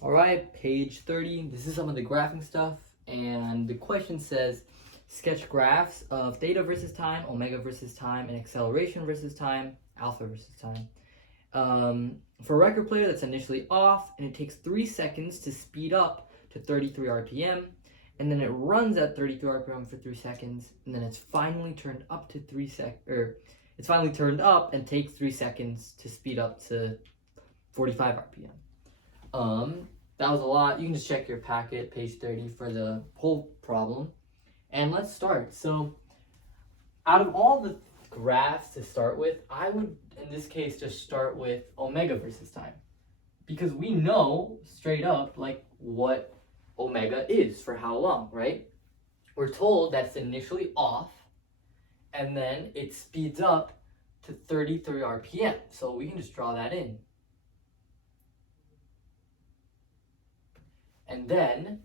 All right, page 30. This is some of the graphing stuff. And the question says, sketch graphs of theta versus time, omega versus time, and acceleration versus time, alpha versus time. For a record player that's initially off, and it takes 3 seconds to speed up to 33 RPM, and then it runs at 33 RPM for 3 seconds, and then it's finally turned up to it's finally turned up and takes 3 seconds to speed up to 45 RPM. That was a lot. You can just check your packet, page 30, for the whole problem. And let's start. So, out of all the graphs to start with, I would, in this case, just start with omega versus time. Because we know, straight up, like, what omega is for how long, right? We're told that it's initially off, and then it speeds up to 33 RPM. So we can just draw that in. And then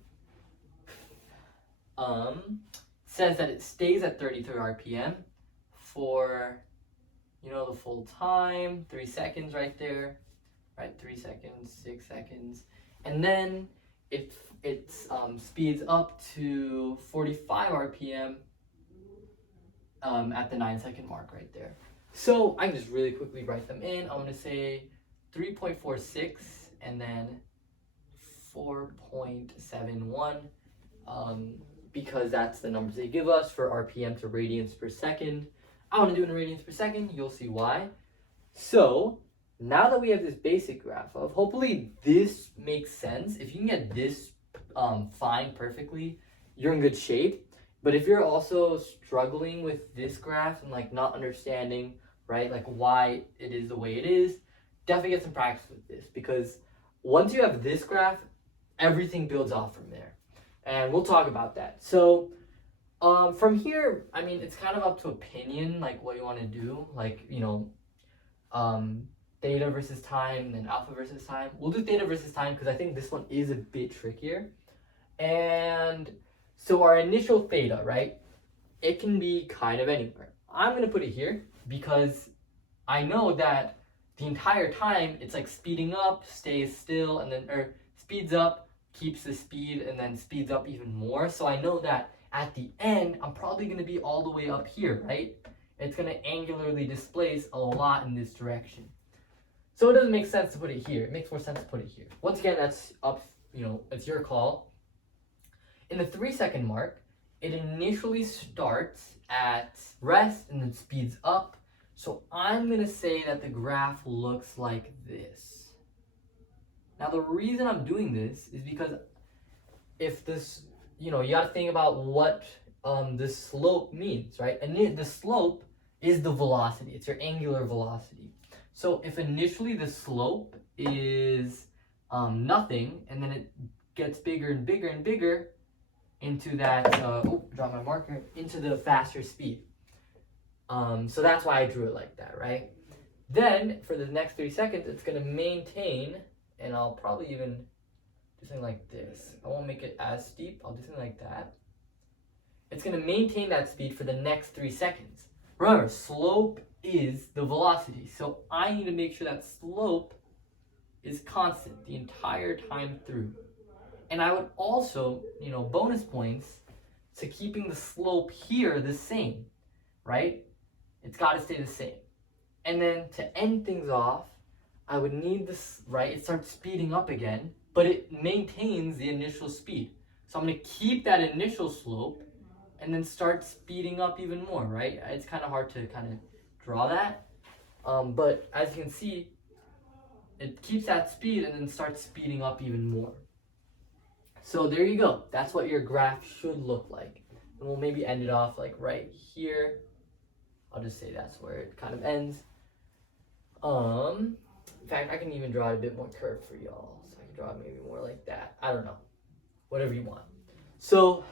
says that it stays at 33 RPM for, the full time, 3 seconds right there, right? 3 seconds, 6 seconds, and then it speeds up to 45 RPM at the 9-second mark right there. So I can just really quickly write them in. I'm gonna say 3.46 and then 4.71, because that's the numbers they give us for RPM to radians per second. I want to do it in radians per second. You'll see why. So now that we have this basic graph of, hopefully this makes sense. If you can get this fine perfectly, you're in good shape. But if you're also struggling with this graph and like not understanding, right, like why it is the way it is, definitely get some practice with this, because once you have this graph, everything builds off from there. And we'll talk about that. So from here, I mean, it's kind of up to opinion, like what you want to do, like, theta versus time and alpha versus time. We'll do theta versus time because I think this one is a bit trickier. And so our initial theta, right, it can be kind of anywhere. I'm going to put it here because I know that the entire time it's like speeding up, stays still, and then speeds up, keeps the speed, and then speeds up even more. So I know that at the end, I'm probably going to be all the way up here, right? It's going to angularly displace a lot in this direction. So it doesn't make sense to put it here. It makes more sense to put it here. Once again, that's up, it's your call. In the 3-second mark, it initially starts at rest and then speeds up. So I'm going to say that the graph looks like this. Now the reason I'm doing this is because if this, you got to think about what this slope means, right? And the slope is the velocity. It's your angular velocity. So if initially the slope is nothing, and then it gets bigger and bigger and bigger into that, drop my marker, into the faster speed. So that's why I drew it like that, right? Then for the next 3 seconds, it's going to maintain, and I'll probably even do something like this. I won't make it as steep. I'll do something like that. It's going to maintain that speed for the next 3 seconds. Remember, slope is the velocity. So I need to make sure that slope is constant the entire time through. And I would also, bonus points to keeping the slope here the same, right? It's got to stay the same. And then to end things off, I would need this, right? It starts speeding up again, but it maintains the initial speed. So I'm going to keep that initial slope and then start speeding up even more, right? It's kind of hard to kind of draw that. But as you can see, it keeps that speed and then starts speeding up even more. So there you go. That's what your graph should look like. And we'll maybe end it off like right here. I'll just say that's where it kind of ends. In fact, I can even draw it a bit more curved for y'all. So I can draw it maybe more like that. I don't know. Whatever you want. So,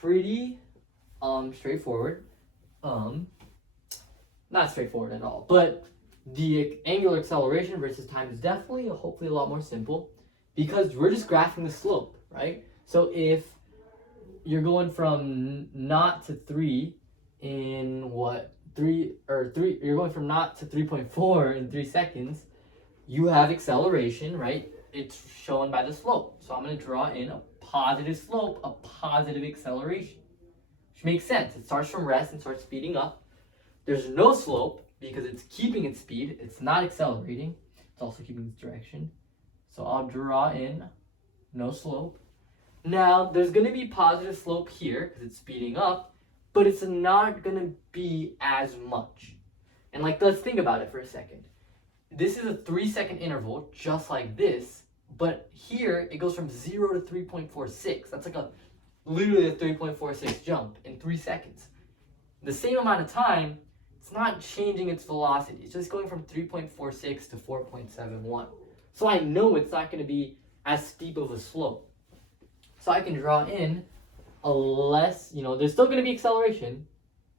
pretty straightforward. Not straightforward at all. But the angular acceleration versus time is definitely, hopefully, a lot more simple, because we're just graphing the slope, right? So if you're going from 0 to 3 in you're going from 0 to 3.4 in 3 seconds, you have acceleration, right? it's shown by the slope. So I'm going to draw in a positive slope, a positive acceleration. Which makes sense. It starts from rest and starts speeding up. There's no slope because it's keeping its speed. It's not accelerating. It's also keeping its direction. So I'll draw in no slope. Now, there's going to be positive slope here because it's speeding up, but it's not going to be as much. And like, let's think about it for a second. This is a 3-second interval, just like this, but here it goes from 0 to 3.46. That's like literally a 3.46 jump in 3 seconds. The same amount of time, it's not changing its velocity. It's just going from 3.46 to 4.71. So I know it's not going to be as steep of a slope. So I can draw in a less, there's still going to be acceleration.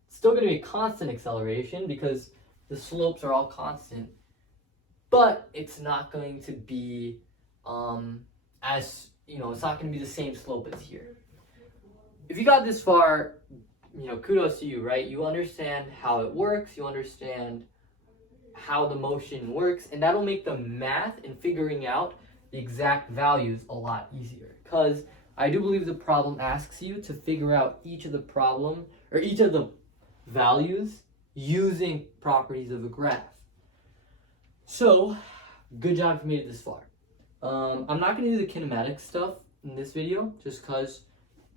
It's still going to be a constant acceleration because the slopes are all constant. But it's not going to be it's not going to be the same slope as here. If you got this far, kudos to you, right? You understand how it works, you understand how the motion works, and that'll make the math and figuring out the exact values a lot easier. Because I do believe the problem asks you to figure out each of the values using properties of a graph. So, good job if you made it this far. I'm not going to do the kinematic stuff in this video, just because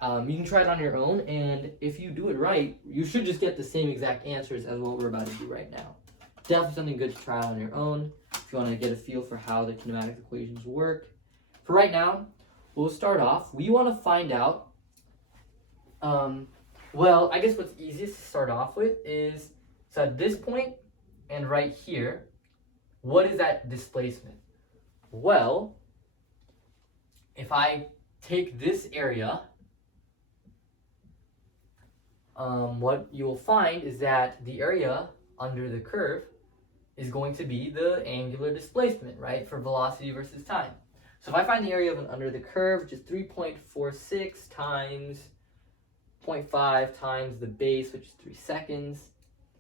you can try it on your own, and if you do it right, you should just get the same exact answers as what we're about to do right now. Definitely something good to try on your own, if you want to get a feel for how the kinematic equations work. For right now, we'll start off. We want to find out, I guess what's easiest to start off with is, so at this point and right here, what is that displacement? Well, if I take this area, what you will find is that the area under the curve is going to be the angular displacement, right, for velocity versus time. So if I find the area of an under the curve, which is 3.46 times 0.5 times the base, which is 3 seconds.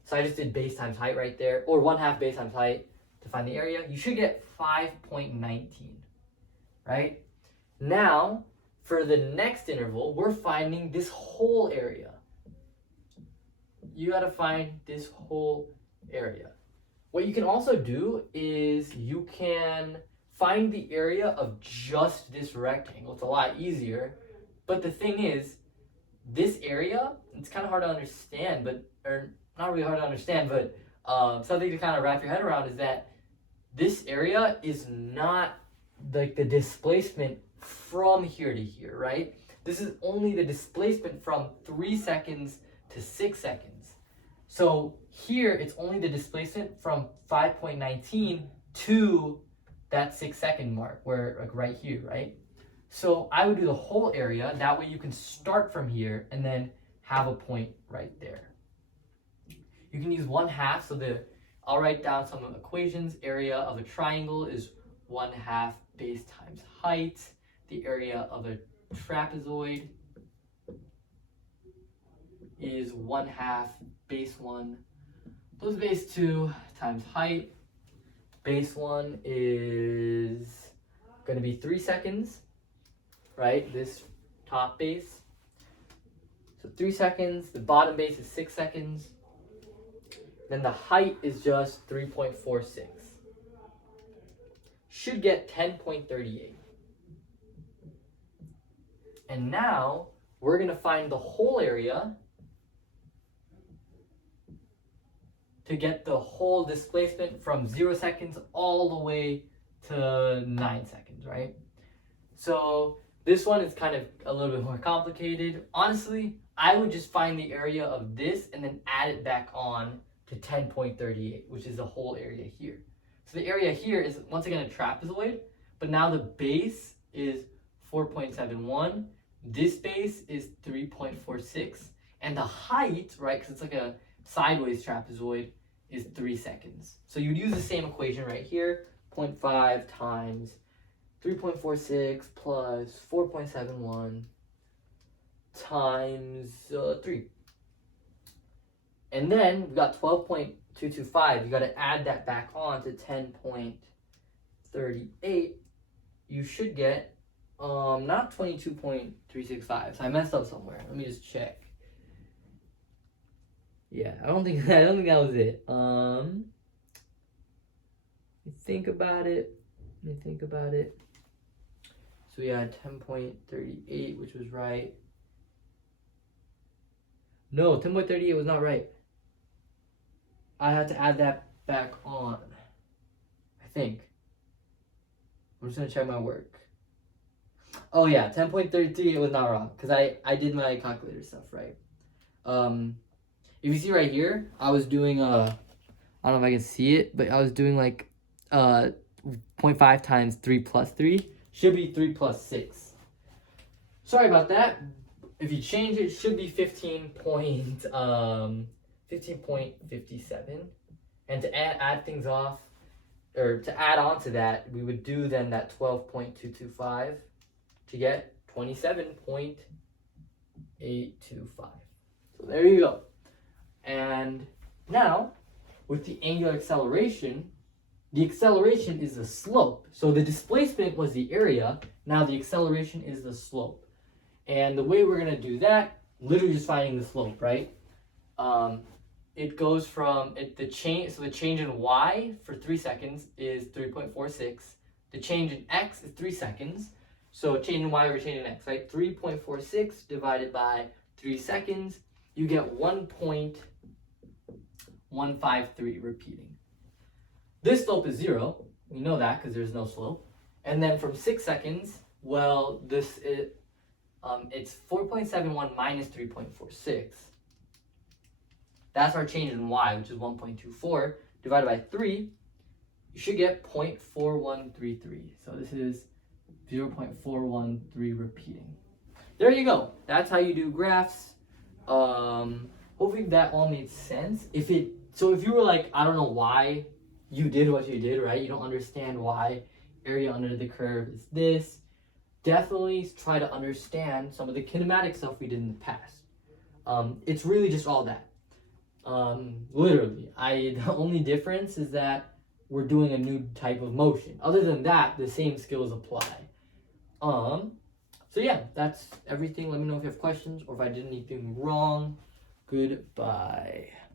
So I just did base times height right there, or 1/2 base times height to find the area. You should get 5.19, right? Now, for the next interval, we're finding this whole area. You got to find this whole area. What you can also do is you can find the area of just this rectangle. It's a lot easier. But the thing is, this area, it's kind of hard to understand, or not really hard to understand, but something to kind of wrap your head around is that this area is not like the displacement from here to here, right? This is only the displacement from 3 seconds to 6 seconds. So here, it's only the displacement from 5.19 to that 6-second mark, where like right here, right? So I would do the whole area. That way you can start from here and then have a point right there. You can use 1/2. So I'll write down some equations. Area of a triangle is 1/2 base times height. The area of a trapezoid is 1/2 base 1 plus base 2 times height. Base 1 is going to be 3 seconds, right? This top base. So 3 seconds. The bottom base is 6 seconds. Then the height is just 3.46. Should get 10.38. And now we're going to find the whole area to get the whole displacement from 0 seconds all the way to 9 seconds, right? So this one is kind of a little bit more complicated. Honestly, I would just find the area of this and then add it back on to 10.38, which is the whole area here. So the area here is once again a trapezoid, but now the base is 4.71. This base is 3.46. And the height, right, because it's like a sideways trapezoid, is 3 seconds. So you'd use the same equation right here, 0.5 times 3.46 plus 4.71 times 3. And then we've got 12.225. You got to add that back on to 10.38 you should get not 22.365. So I messed up somewhere. Let me just check. Yeah, I don't think that was it. Think about it. Let me think about it. So we had 10.38, which was right. No, 10.38 was not right. I had to add that back on. I think. I'm just gonna check my work. Oh yeah, 10.33 was not wrong because I did my calculator stuff right. If you see right here, I was doing I don't know if I can see it, but I was doing like 0.5 times 3 plus 3 should be 3 plus 6. Sorry about that. If you change it, should be 15.57. And to add things off, or to add on to that, we would do then that 12.225 to get 27.825. So there you go. And now, with the angular acceleration, the acceleration is the slope. So the displacement was the area. Now the acceleration is the slope. And the way we're going to do that, literally just finding the slope, right? It goes from the change in y for 3 seconds is 3.46. The change in x is 3 seconds. So change in y over change in x, right? 3.46 divided by 3 seconds, you get 1.153 repeating. This slope is 0. We know that because there's no slope. And then from 6 seconds, well, this is it's 4.71 minus 3.46. That's our change in y, which is 1.24. Divided by 3, you should get 0.4133. So this is 0.413 repeating. There you go. That's how you do graphs. Hopefully that all made sense. If you were like, I don't know why you did what you did, right? You don't understand why area under the curve is this. Definitely try to understand some of the kinematic stuff we did in the past. It's really just all that. Literally, the only difference is that we're doing a new type of motion. Other than that, the same skills apply. So yeah, that's everything. Let me know if you have questions or if I did anything wrong. Goodbye.